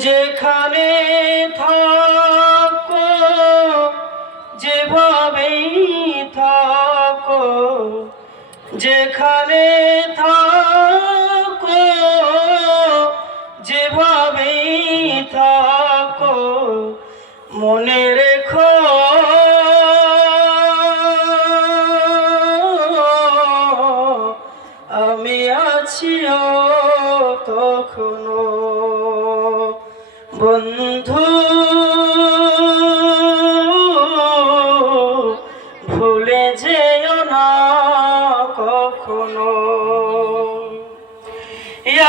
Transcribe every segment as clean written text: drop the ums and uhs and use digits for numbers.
যেখানে থাকো যেভাবেই থাকো, যেখানে থাকো যেভাবেই থাকো, মনে রেখো আমি আছিও তখনো। বন্ধু ভুলে যেও না কখনো,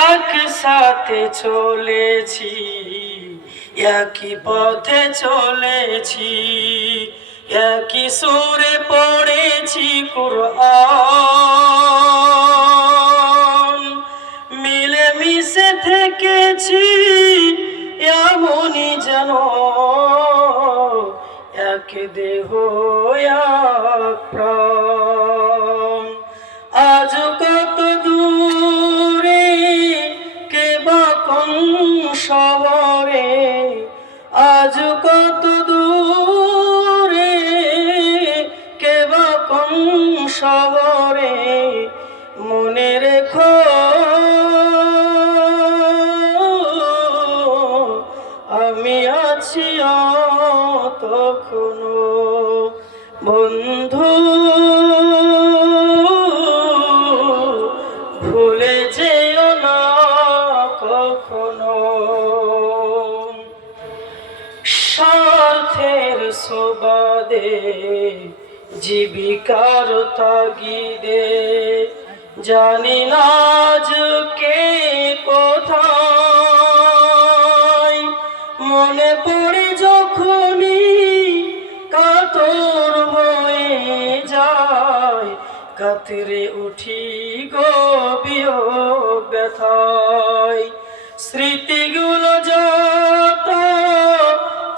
একসাথে চলেছি, একই পথে চলেছি, একই সুরে পড়েছি কুরআন, মিলেমিশে থেকেছি এমনই যেন এক দেহ এক প্রাণ। আজ কত দূরে কে বা কোন শহরে, আজ কত দূরে কে বা কোন শহরে, মনে রেখো আমি আছি তখনো। বন্ধু ভুলে যেও না কখনো। স্বার্থের সুবাদে জীবিকার তাগিদে জানি না আজ কে কোথায়, মনে পড়ে যখনই কাতর হয়ে যায়, কাতরে উঠি গো বিয়োগ ব্যথায়। স্মৃতিগুলো যত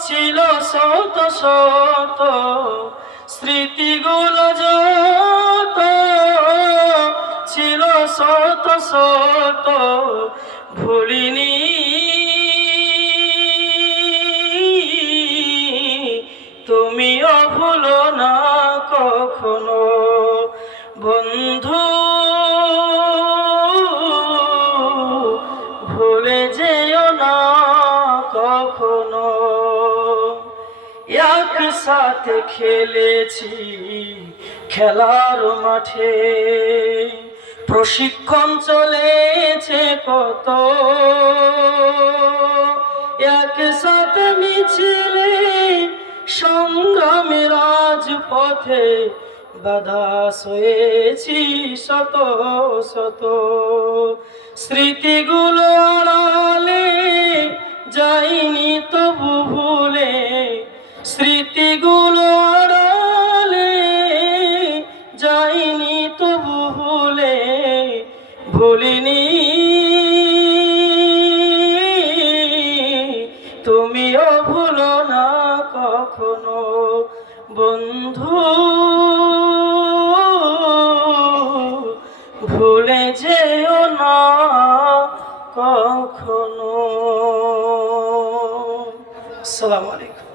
ছিল শত শত, স্মৃতিগুলো যত ছিল শত শত, ভুলিনি তুমিও ভুলো না কখনো। বন্ধু ভুলে যেও না কখনো, একসাথে খেলেছি খেলার মাঠে, প্রশিক্ষণ চলেছে কত, একসাথে মিছিলে সংগ্রামের রাজপথে বাধা সয়েছি শত শত। স্মৃতিগুলো আড়ালে যাইনি তবু ভুলে, স্মৃতিগুলো আড়ালে যাইনি তবু ভুলে, ভুলিনি তুমিও ভুলো না কখনো। বন্ধু ভুলে যেও না কখনো। আসসালামু আলাইকুম।